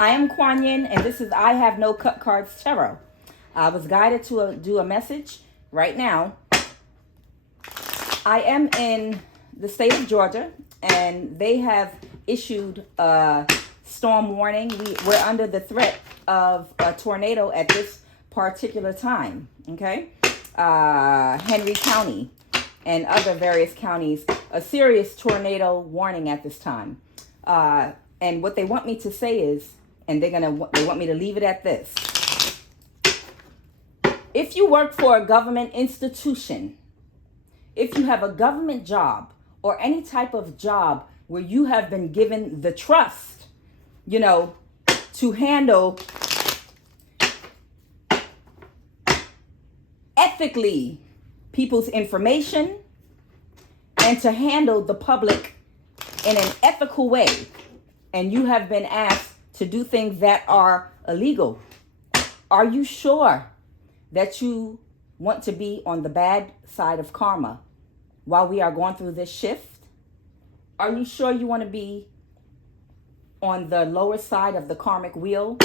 I am Kuan Yin, and this is I Have No Cut Cards Tarot. I was guided to do a message right now. I am in the state of Georgia, and they have issued a storm warning. We're under the threat of a tornado at this particular time, okay? Henry County and other various counties, a serious tornado warning at this time. And what they want me to say is, and they want me to leave it at this. If you work for a government institution, if you have a government job or any type of job where you have been given the trust, to handle ethically people's information and to handle the public in an ethical way, and you have been asked to do things that are illegal, are you sure that you want to be on the bad side of karma while we are going through this shift? Are you sure you want to be on the lower side of the karmic wheel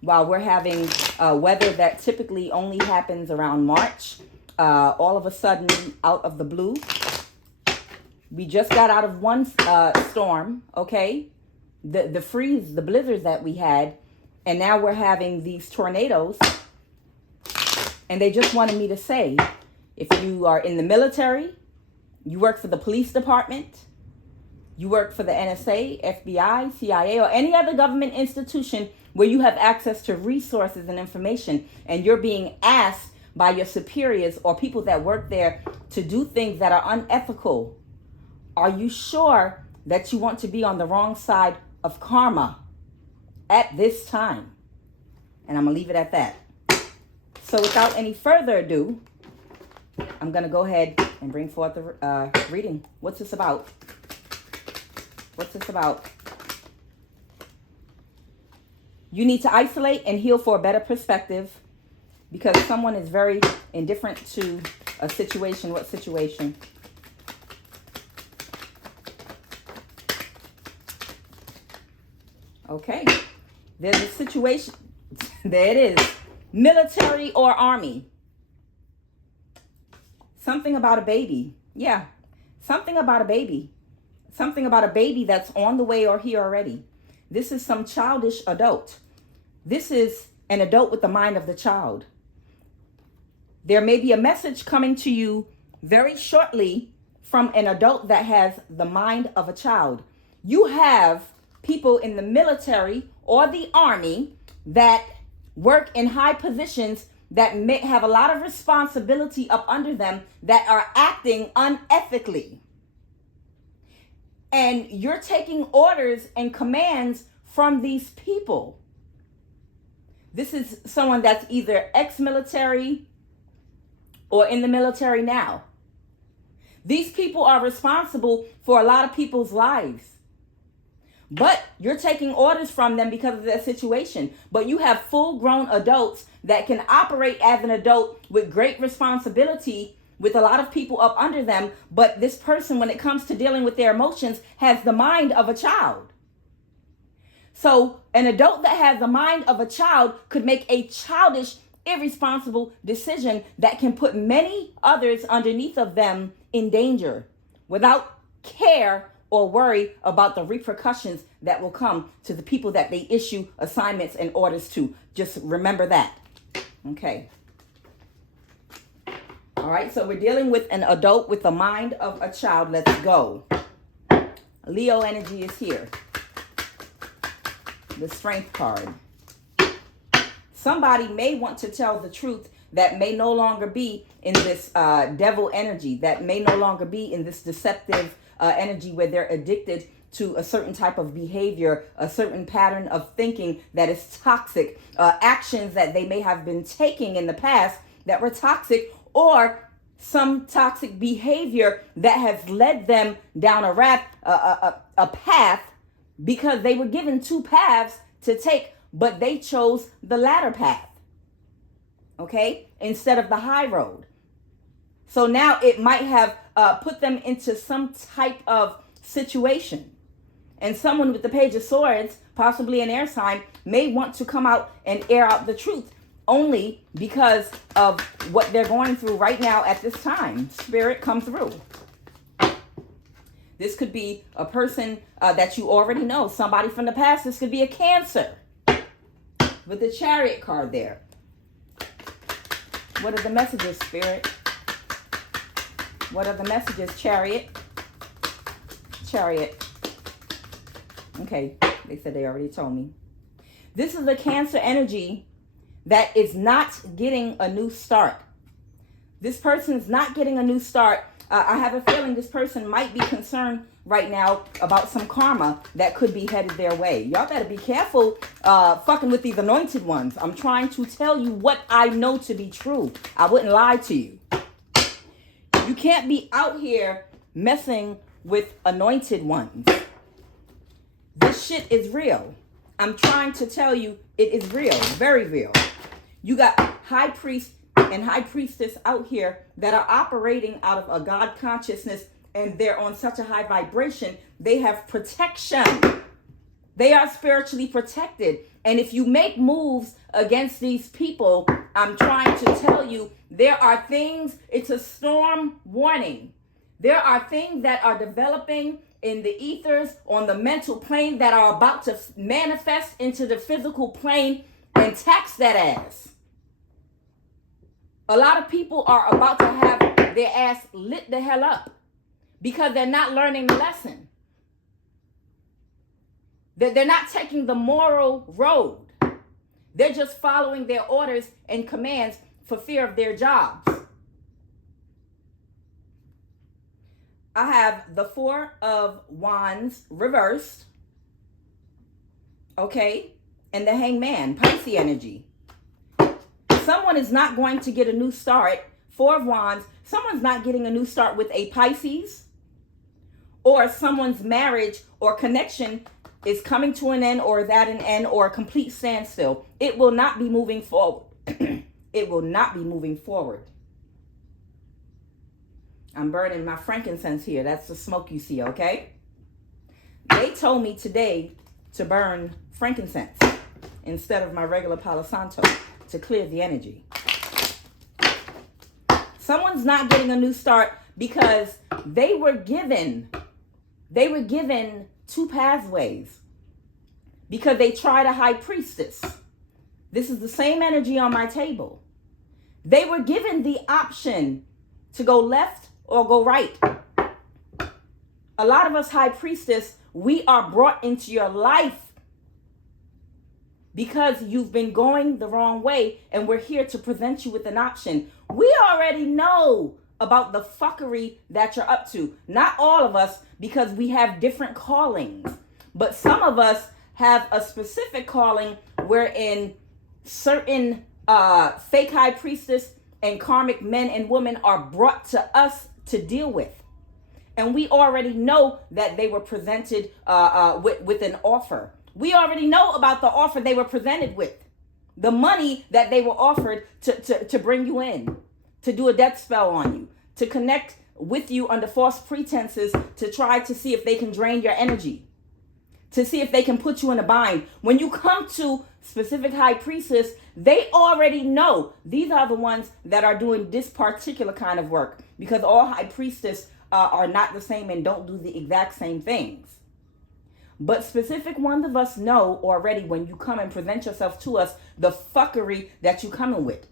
while we're having weather that typically only happens around March, all of a sudden out of the blue? We just got out of one storm, okay? The freeze, the blizzards that we had, and now we're having these tornadoes. And they just wanted me to say, if you are in the military, you work for the police department, you work for the NSA, FBI, CIA, or any other government institution where you have access to resources and information, and you're being asked by your superiors or people that work there to do things that are unethical, are you sure that you want to be on the wrong side of karma at this time? And I'm going to leave it at that. So without any further ado, I'm going to go ahead and bring forth the reading. What's this about? What's this about? You need to isolate and heal for a better perspective because someone is very indifferent to a situation. What situation? Okay. There's a situation. There it is. Military or army. Something about a baby. Yeah. Something about a baby. Something about a baby that's on the way or here already. This is some childish adult. This is an adult with the mind of the child. There may be a message coming to you very shortly from an adult that has the mind of a child. You have people in the military or the army that work in high positions that may have a lot of responsibility up under them that are acting unethically. And you're taking orders and commands from these people. This is someone that's either ex-military or in the military now. These people are responsible for a lot of people's lives. But you're taking orders from them because of their situation. But you have full-grown adults that can operate as an adult with great responsibility with a lot of people up under them. But this person, when it comes to dealing with their emotions, has the mind of a child. So an adult that has the mind of a child could make a childish, irresponsible decision that can put many others underneath of them in danger without care or worry about the repercussions that will come to the people that they issue assignments and orders to. Just remember that. Okay. All right, so we're dealing with an adult with the mind of a child. Let's go. Leo energy is here. The Strength card. Somebody may want to tell the truth that may no longer be in this devil energy, that may no longer be in this deceptive energy where they're addicted to a certain type of behavior, a certain pattern of thinking that is toxic, actions that they may have been taking in the past that were toxic, or some toxic behavior that has led them down a path because they were given two paths to take, but they chose the latter path, okay, instead of the high road. So now it might have put them into some type of situation And someone with the Page of Swords, possibly an air sign, may want to come out and air out the truth only because of what they're going through right now at this time. Spirit, come through. This could be a person that you already know, somebody from the past. This could be a Cancer with the Chariot card there. What are the messages, Spirit? What are the messages, Chariot? Chariot. Okay, they said they already told me. This is a Cancer energy that is not getting a new start. This person is not getting a new start. I have a feeling this person might be concerned right now about some karma that could be headed their way. Y'all better be careful fucking with these anointed ones. I'm trying to tell you what I know to be true. I wouldn't lie to you. You can't be out here messing with anointed ones. This shit is real. I'm trying to tell you it is real, very real. You got high priest and high priestess out here that are operating out of a God consciousness, and they're on such a high vibration, they have protection. They are spiritually protected. And if you make moves against these people, I'm trying to tell you, there are things, it's a storm warning. There are things that are developing in the ethers, on the mental plane, that are about to manifest into the physical plane and tax that ass. A lot of people are about to have their ass lit the hell up because they're not learning the lesson. They're not taking the moral road. They're just following their orders and commands for fear of their jobs. I have the Four of Wands reversed. Okay? And the Hangman, Pisces energy. Someone is not going to get a new start. Four of Wands. Someone's not getting a new start with a Pisces. Or someone's marriage or connection is coming to an end, or is at an end, or a complete standstill. It will not be moving forward. It will not be moving forward. I'm burning my frankincense here. That's the smoke you see, okay? They told me today to burn frankincense instead of my regular Palo Santo to clear the energy. Someone's not getting a new start because they were given two pathways because they tried a high priestess. This is the same energy on my table. They were given the option to go left or go right. A lot of us high priestess, we are brought into your life because you've been going the wrong way, and we're here to present you with an option. We already know about the fuckery that you're up to. Not all of us, because we have different callings. But some of us have a specific calling wherein certain fake high priestess and karmic men and women are brought to us to deal with. And we already know that they were presented with an offer. We already know about the offer they were presented with. The money that they were offered to bring you in, to do a death spell on you, to connect with you under false pretenses, to try to see if they can drain your energy, to see if they can put you in a bind. When you come to specific high priestess, they already know these are the ones that are doing this particular kind of work, because all high priestess are not the same and don't do the exact same things. But specific ones of us know already when you come and present yourself to us, the fuckery that you coming with.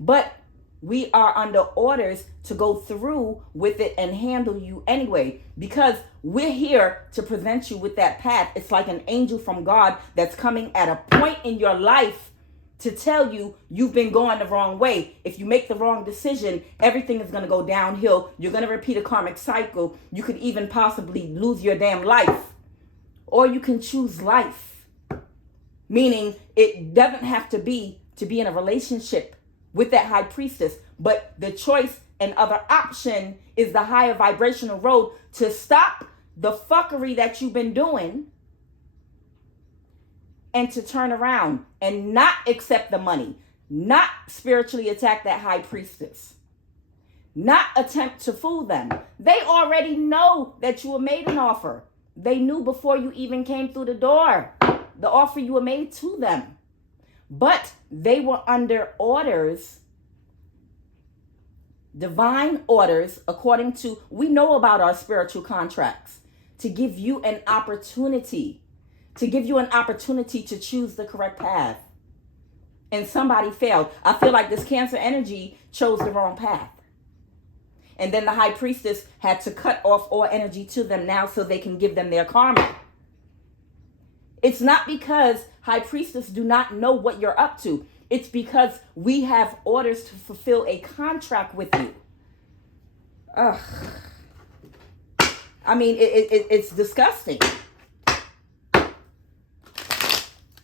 But we are under orders to go through with it and handle you anyway, because we're here to present you with that path. It's like an angel from God that's coming at a point in your life to tell you you've been going the wrong way. If you make the wrong decision, everything is going to go downhill. You're going to repeat a karmic cycle. You could even possibly lose your damn life. Or you can choose life. Meaning it doesn't have to be in a relationship with that high priestess. But the choice and other option is the higher vibrational road to stop the fuckery that you've been doing and to turn around and not accept the money, not spiritually attack that high priestess, not attempt to fool them. They already know that you were made an offer. They knew before you even came through the door the offer you were made to them. But they were under orders, divine orders, according to, we know about our spiritual contracts, to give you an opportunity, to choose the correct path. And somebody failed. I feel like this Cancer energy chose the wrong path. And then the high priestess had to cut off all energy to them now so they can give them their karma. It's not because high priestess do not know what you're up to. It's because we have orders to fulfill a contract with you. Ugh. I mean, it's disgusting.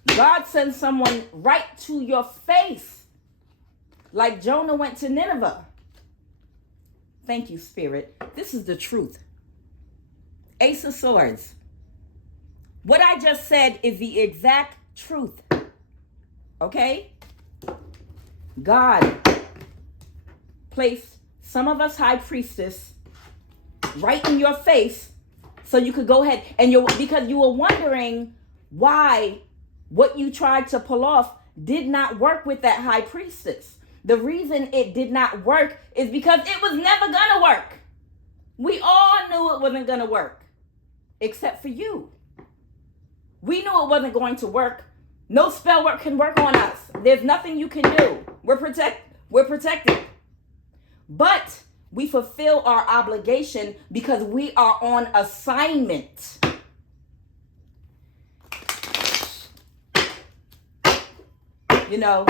God sends someone right to your face, like Jonah went to Nineveh. Thank you, Spirit. This is the truth. Ace of Swords. What I just said is the exact truth. Okay? God placed some of us high priestess right in your face so you could go ahead and because you were wondering why what you tried to pull off did not work with that high priestess. The reason it did not work is because it was never gonna work. We all knew it wasn't gonna work, except for you. We knew it wasn't going to work. No spell work can work on us. There's nothing you can do. We're protected. But we fulfill our obligation because we are on assignment. You know,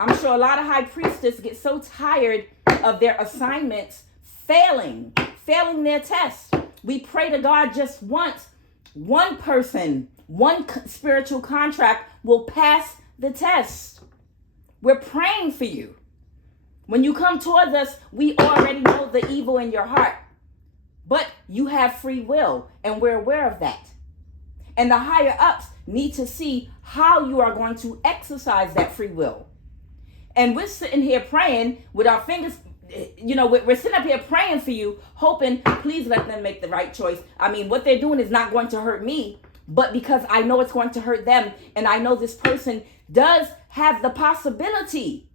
I'm sure a lot of high priestess get so tired of their assignments failing their test. We pray to God just once. One person, one spiritual contract will pass the test. We're praying for you. When you come towards us, we already know the evil in your heart. But you have free will, and we're aware of that. And the higher ups need to see how you are going to exercise that free will. And we're sitting here praying with our fingers, you know, we're sitting up here praying for you, hoping, please let them make the right choice. I mean, what they're doing is not going to hurt me, but because I know it's going to hurt them. And I know this person does have the possibility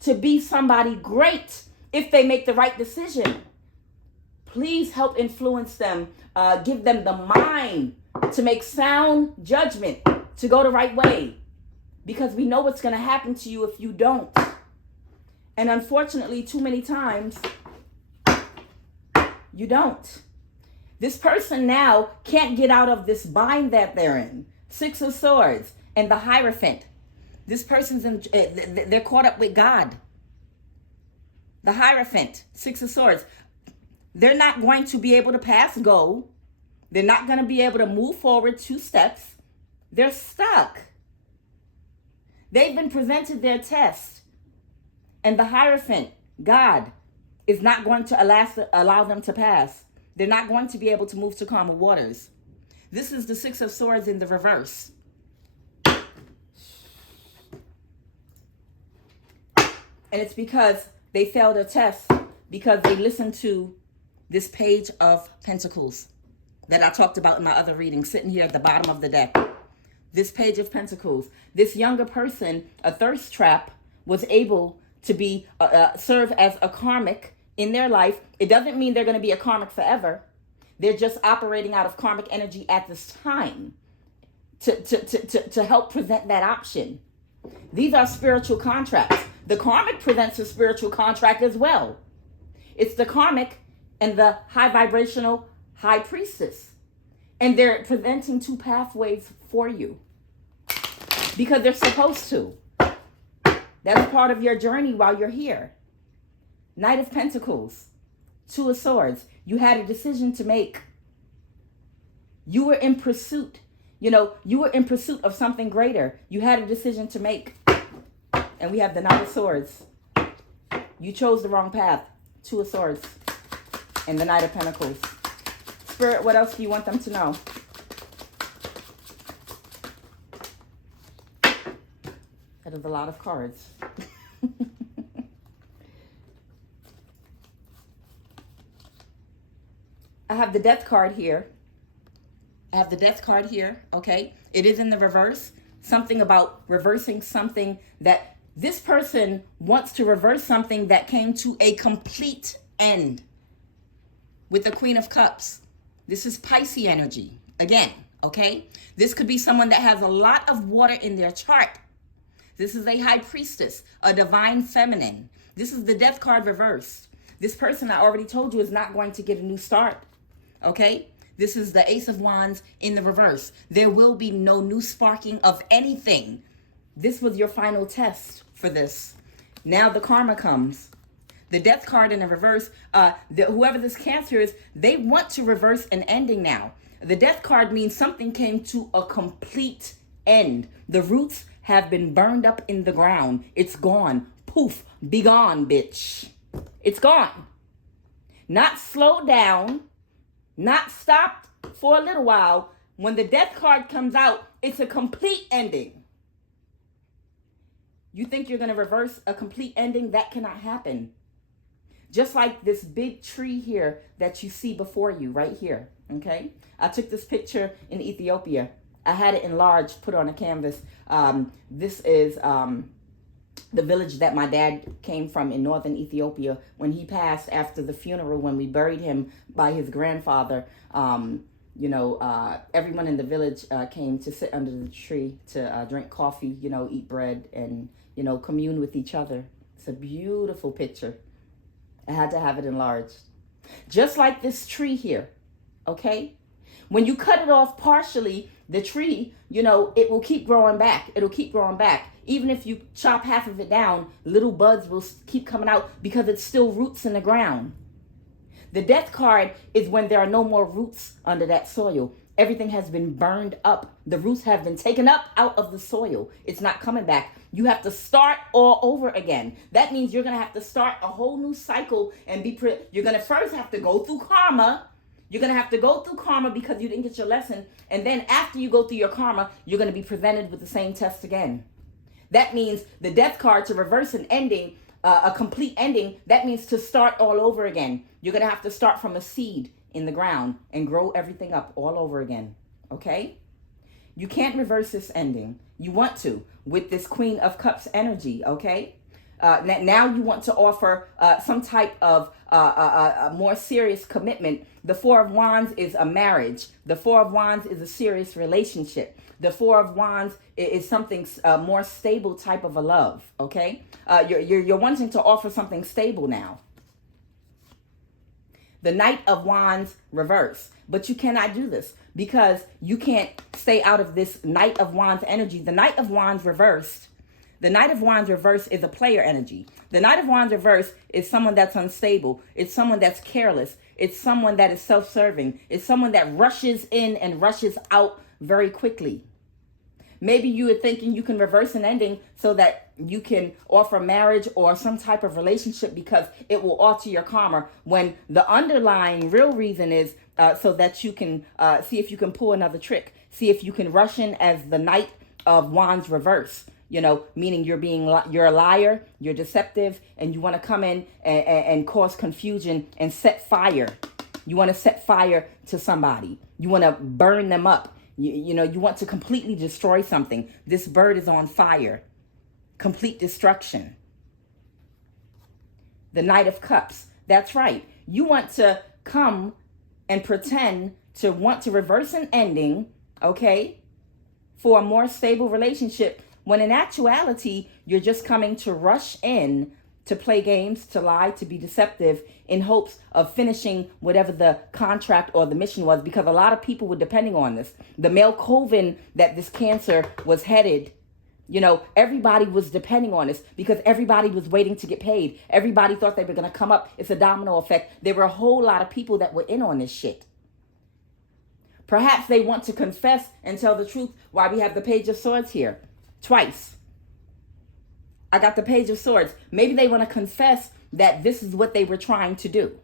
to be somebody great if they make the right decision. Please help influence them, give them the mind to make sound judgment, to go the right way. Because we know what's going to happen to you if you don't. And unfortunately, too many times, you don't. This person now can't get out of this bind that they're in. Six of Swords and the Hierophant. This person's they're caught up with God. The Hierophant, Six of Swords. They're not going to be able to pass go. They're not going to be able to move forward 2 steps. They're stuck. They've been presented their test. And the Hierophant, God, is not going to allow them to pass. They're not going to be able to move to calmer waters. This is the Six of Swords in the reverse. And it's because they failed a test, because they listened to this Page of Pentacles that I talked about in my other reading, sitting here at the bottom of the deck. This Page of Pentacles. This younger person, a thirst trap, was able to be serve as a karmic in their life. It doesn't mean they're going to be a karmic forever. They're just operating out of karmic energy at this time to help present that option. These are spiritual contracts. The karmic presents a spiritual contract as well. It's the karmic and the high vibrational high priestess. And they're presenting 2 pathways for you because they're supposed to. That's part of your journey while you're here. Knight of Pentacles, 2 of Swords. You had a decision to make. You were in pursuit. You were in pursuit of something greater. You had a decision to make. And we have the Knight of Swords. You chose the wrong path. 2 of Swords. And the Knight of Pentacles. Spirit, what else do you want them to know? That is a lot of cards. I have the Death card here. I have the death card here, okay? It is in the reverse. Something about reversing something that this person wants to reverse something that came to a complete end with the Queen of Cups. This is Pisces energy again, okay? This could be someone that has a lot of water in their chart. This is a high priestess, a divine feminine. This is the death card reversed. This person, I already told you, is not going to get a new start, okay? This is the Ace of Wands in the reverse. There will be no new sparking of anything. This was your final test for this. Now the karma comes. The death card in the reverse, whoever this Cancer is, they want to reverse an ending now. The death card means something came to a complete end. The roots have been burned up in the ground. It's gone. Poof, be gone, bitch. It's gone. Not slowed down, not stopped for a little while. When the death card comes out, it's a complete ending. You think you're going to reverse a complete ending? That cannot happen. Just like this big tree here that you see before you right here, okay? I took this picture in Ethiopia. I had it enlarged, put on a canvas. This is the village that my dad came from in northern Ethiopia. When he passed after the funeral, when we buried him by his grandfather, everyone in the village came to sit under the tree to drink coffee, eat bread and, commune with each other. It's a beautiful picture. I had to have it enlarged. Just like this tree here, okay? When you cut it off partially, the tree, it will keep growing back. It'll keep growing back. Even if you chop half of it down, little buds will keep coming out because it's still roots in the ground. The death card is when there are no more roots under that soil. Everything has been burned up. The roots have been taken up out of the soil. It's not coming back. You have to start all over again. That means you're going to have to start a whole new cycle and you're going to first have to go through karma. You're going to have to go through karma because you didn't get your lesson. And then after you go through your karma, you're going to be presented with the same test again. That means the death card, to reverse an ending, a complete ending, that means to start all over again. You're going to have to start from a seed in the ground and grow everything up all over again. Okay? You can't reverse this ending. You want to with this Queen of Cups energy. Okay? Now you want to offer some type of a more serious commitment. The Four of Wands is a marriage. The Four of Wands is a serious relationship. The Four of Wands is something more stable type of a love. Okay? You're wanting to offer something stable now. The Knight of Wands reverse. But you cannot do this because you can't stay out of this Knight of Wands energy. The Knight of Wands reversed. The Knight of Wands reverse is a player energy. The Knight of Wands reverse is someone that's unstable. It's someone that's careless. It's someone that is self-serving. It's someone that rushes in and rushes out very quickly. Maybe you are thinking you can reverse an ending so that you can offer marriage or some type of relationship because it will alter your karma, when the underlying real reason is so that you can see if you can pull another trick. See if you can rush in as the Knight of Wands reverse. Meaning you're a liar, you're deceptive, and you want to come in and cause confusion and set fire. You want to set fire to somebody. You want to burn them up. You want to completely destroy something. This bird is on fire. Complete destruction. The Knight of Cups. That's right. You want to come and pretend to want to reverse an ending, okay, for a more stable relationship, when in actuality, you're just coming to rush in to play games, to lie, to be deceptive in hopes of finishing whatever the contract or the mission was, because a lot of people were depending on this. The male coven that this Cancer was headed, everybody was depending on this because everybody was waiting to get paid. Everybody thought they were going to come up. It's a domino effect. There were a whole lot of people that were in on this shit. Perhaps they want to confess and tell the truth. Why we have the Page of Swords here. Twice. I got the Page of Swords. Maybe they want to confess that this is what they were trying to do.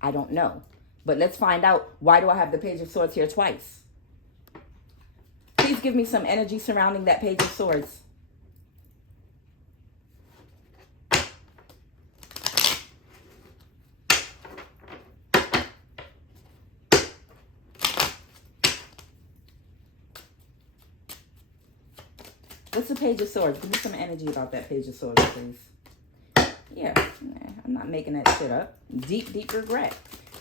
I don't know. But let's find out. Why do I have the Page of Swords here twice? Please give me some energy surrounding that Page of Swords. What's the Page of Swords? Give me some energy about that Page of Swords, please. Yeah, I'm not making that shit up. Deep, deep regret.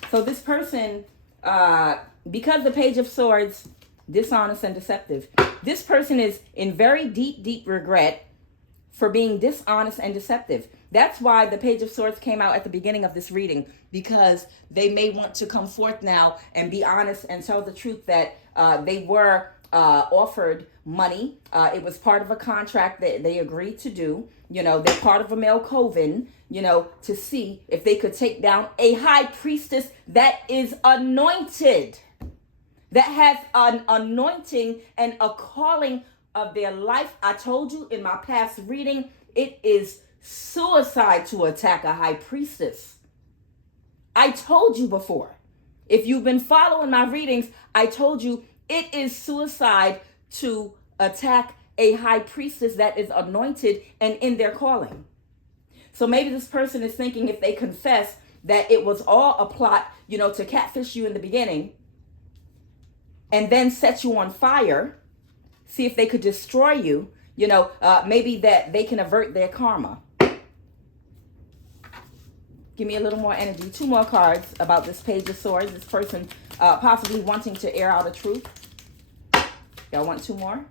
So this person, because the Page of Swords, dishonest and deceptive, this person is in very deep, deep regret for being dishonest and deceptive. That's why the Page of Swords came out at the beginning of this reading, because they may want to come forth now and be honest and tell the truth that they were offered money. It was part of a contract that they agreed to do. You know, they're part of a male coven, you know, to see if they could take down a high priestess that is anointed, that has an anointing and a calling of their life. I told you in my past reading, it is suicide to attack a high priestess. I told you before. If you've been following my readings, I told you it is suicide to attack a high priestess that is anointed and in their calling. So maybe this person is thinking, if they confess that it was all a plot, you know, to catfish you in the beginning and then set you on fire, see if they could destroy you, you know, maybe that they can avert their karma. Give me a little more energy. 2 more cards about this Page of Swords. This person possibly wanting to air out a truth. Y'all want 2 more?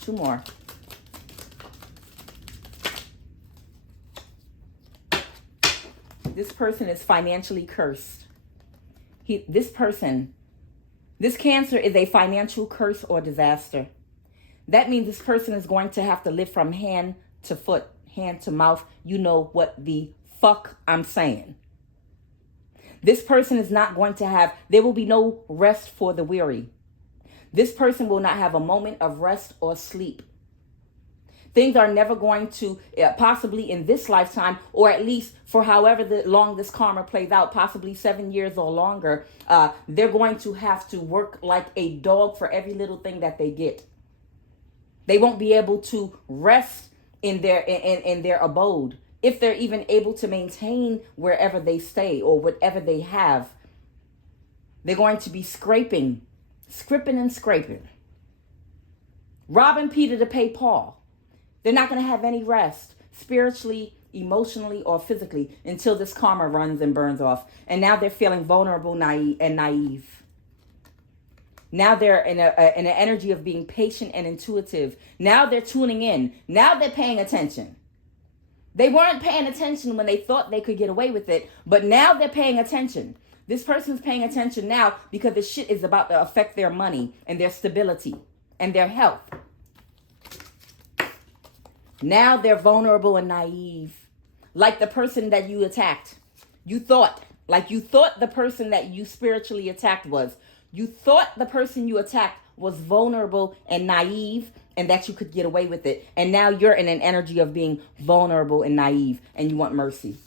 2 more. This person is financially cursed. This Cancer is a financial curse or disaster. That means this person is going to have to live from hand to foot, hand to mouth. You know what the fuck I'm saying. This person is not going to have, there will be no rest for the weary. This person will not have a moment of rest or sleep. Things are never going to, possibly in this lifetime, or at least for however long this karma plays out, possibly 7 years or longer, they're going to have to work like a dog for every little thing that they get. They won't be able to rest in their abode, if they're even able to maintain wherever they stay or whatever they have. They're going to be scraping and scraping. Robbing Peter to pay Paul. They're not going to have any rest, spiritually, emotionally, or physically, until this karma runs and burns off. And now they're feeling vulnerable, naive. Now they're in an energy of being patient and intuitive. Now they're tuning in. Now they're paying attention. They weren't paying attention when they thought they could get away with it, but now they're paying attention. This person's paying attention now because this shit is about to affect their money and their stability and their health. Now they're vulnerable and naive. Like the person that you attacked. You thought the person that you spiritually attacked was. You thought the person you attacked was vulnerable and naive and that you could get away with it. And now you're in an energy of being vulnerable and naive and you want mercy.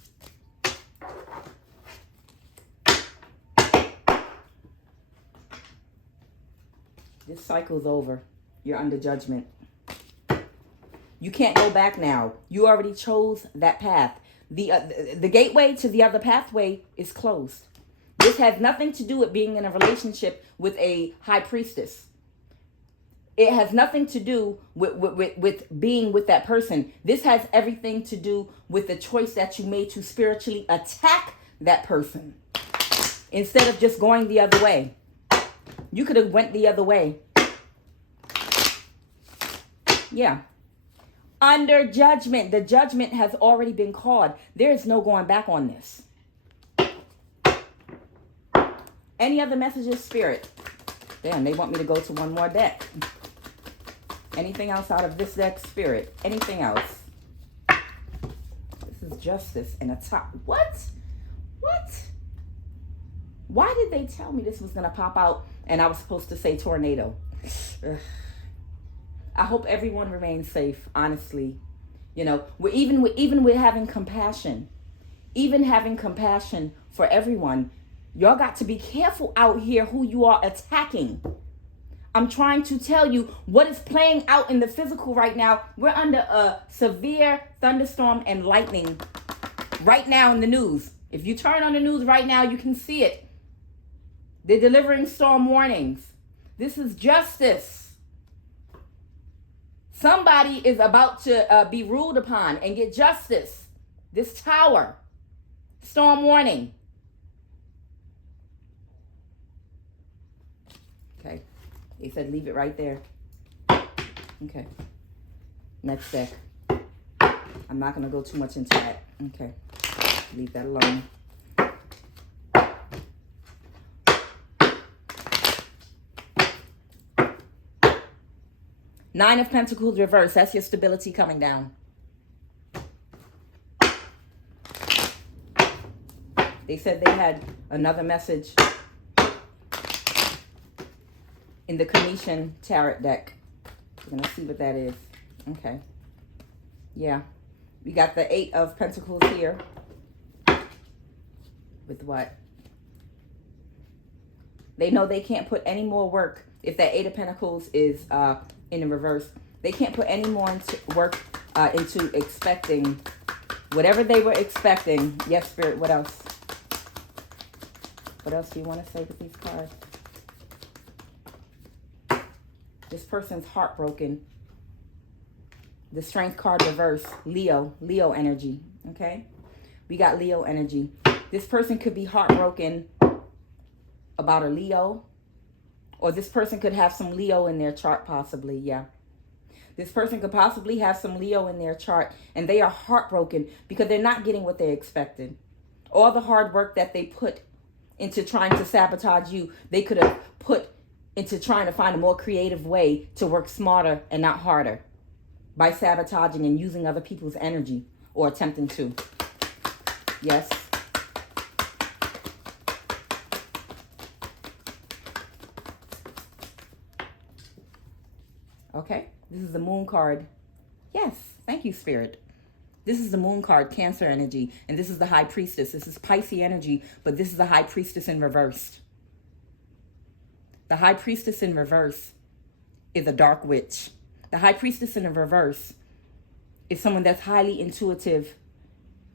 This cycle's over. You're under judgment. You can't go back now. You already chose that path. The gateway to the other pathway is closed. This has nothing to do with being in a relationship with a high priestess. It has nothing to do with being with that person. This has everything to do with the choice that you made to spiritually attack that person instead of just going the other way. You could have went the other way. Yeah. Under judgment. The judgment has already been called. There is no going back on this. Any other messages, Spirit? Damn, they want me to go to one more deck. Anything else out of this deck, Spirit? Anything else? This is justice and a top. What? Why did they tell me this was going to pop out and I was supposed to say tornado? Ugh. I hope everyone remains safe, honestly. You know, even with having compassion, even having compassion for everyone, y'all got to be careful out here who you are attacking. I'm trying to tell you what is playing out in the physical right now. We're under a severe thunderstorm and lightning right now in the news. If you turn on the news right now, you can see it. They're delivering storm warnings. This is justice. Somebody is about to be ruled upon and get justice. This tower. Storm warning. Okay. They said leave it right there. Okay. Next deck. I'm not going to go too much into that. Okay. Leave that alone. Nine of Pentacles reverse. That's your stability coming down. They said they had another message in the Commission Tarot deck. We're going to see what that is. Okay. Yeah. We got the Eight of Pentacles here. With what? They know they can't put any more work. If that Eight of Pentacles is in the reverse, they can't put any more work into expecting whatever they were expecting. Yes, Spirit, what else? What else do you want to say with these cards? This person's heartbroken. The Strength card reverse. Leo energy. Okay? We got Leo energy. This person could be heartbroken about a Leo. Or this person could have some Leo in their chart possibly. Yeah. This person could possibly have some Leo in their chart. And they are heartbroken because they're not getting what they expected. All the hard work that they put into trying to sabotage you, they could have put into trying to find a more creative way to work smarter and not harder. By sabotaging and using other people's energy or attempting to. Yes. Okay. This is the Moon card. Yes. Thank you, Spirit. This is the Moon card, Cancer energy. And this is the High Priestess. This is Pisces energy, but this is the High Priestess in reverse. The High Priestess in reverse is a dark witch. The High Priestess in the reverse is someone that's highly intuitive.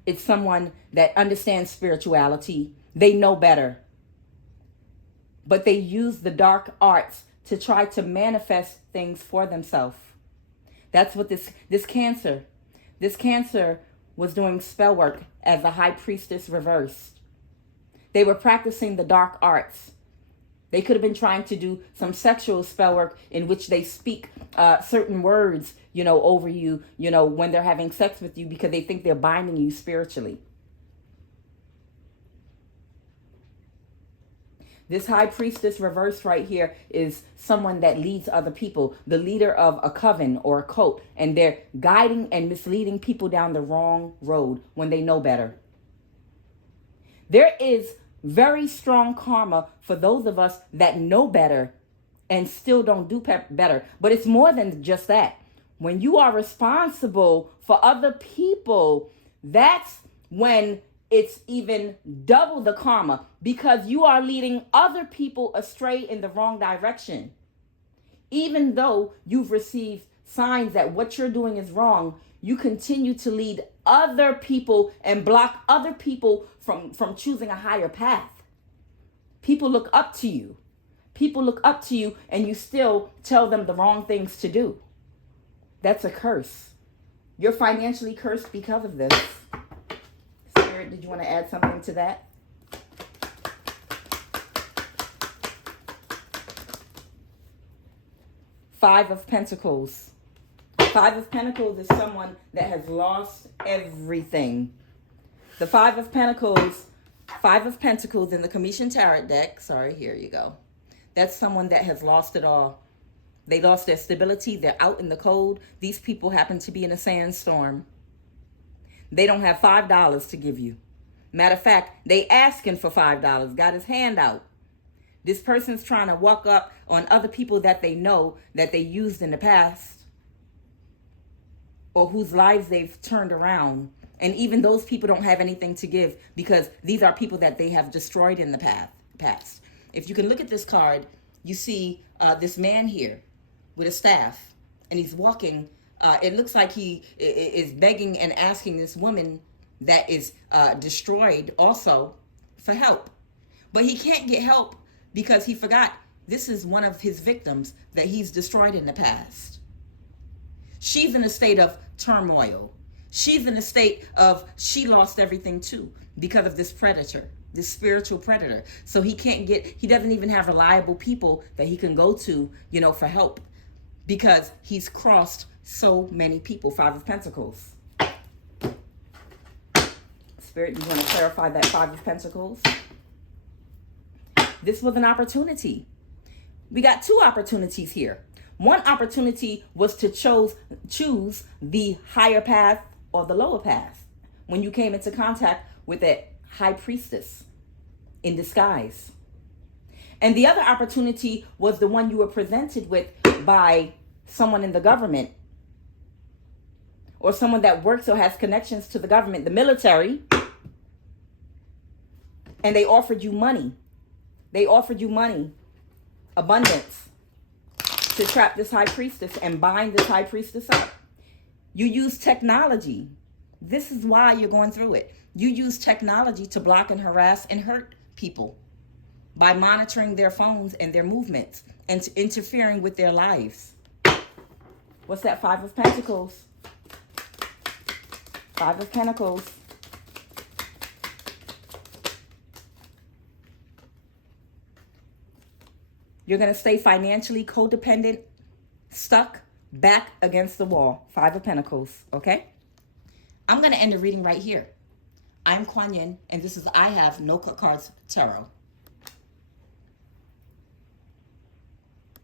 It's someone that understands spirituality. They know better. But they use the dark arts to try to manifest things for themselves. That's what this Cancer was doing spell work as the High Priestess reversed. They were practicing the dark arts. They could have been trying to do some sexual spell work in which they speak certain words, over you, when they're having sex with you because they think they're binding you spiritually. This High Priestess reverse right here is someone that leads other people, the leader of a coven or a cult, and they're guiding and misleading people down the wrong road when they know better. There is very strong karma for those of us that know better and still don't do better. But it's more than just that. When you are responsible for other people, that's when it's even double the karma, because you are leading other people astray in the wrong direction. Even though you've received signs that what you're doing is wrong, you continue to lead other people and block other people from choosing a higher path. People look up to you. People look up to you and you still tell them the wrong things to do. That's a curse. You're financially cursed because of this. Spirit, did you want to add something to that? Five of Pentacles. Five of Pentacles is someone that has lost everything. The Five of Pentacles in the Commission Tarot deck. Sorry, here you go. That's someone that has lost it all. They lost their stability. They're out in the cold. These people happen to be in a sandstorm. They don't have $5 to give you. Matter of fact, they asking for $5. Got his hand out. This person's trying to walk up on other people that they know that they used in the past, or whose lives they've turned around. And even those people don't have anything to give because these are people that they have destroyed in the past. If you can look at this card, you see this man here with a staff, and he's walking. It looks like he is begging and asking this woman that is destroyed also for help. But he can't get help because he forgot This is one of his victims that he's destroyed in the past. She's in a state of turmoil. She's in a state of, she lost everything too because of this predator, this spiritual predator. So he doesn't even have reliable people that he can go to, for help, because he's crossed so many people. Five of Pentacles. Spirit, you want to clarify that Five of Pentacles? This was an opportunity. We got two opportunities here. One opportunity was to choose the higher path or the lower path when you came into contact with that high priestess in disguise. And the other opportunity was the one you were presented with by someone in the government, or someone that works or has connections to the government, the military, and they offered you money. They offered you money, abundance, to trap this high priestess and bind this high priestess up. You use technology. This is why you're going through it. You use technology to block and harass and hurt people by monitoring their phones and their movements and interfering with their lives. What's that? Five of Pentacles. Five of Pentacles. You're going to stay financially codependent, stuck, back against the wall. Five of Pentacles, okay? I'm going to end the reading right here. I'm Kuan Yin, and this is I Have No Cut Cards Tarot.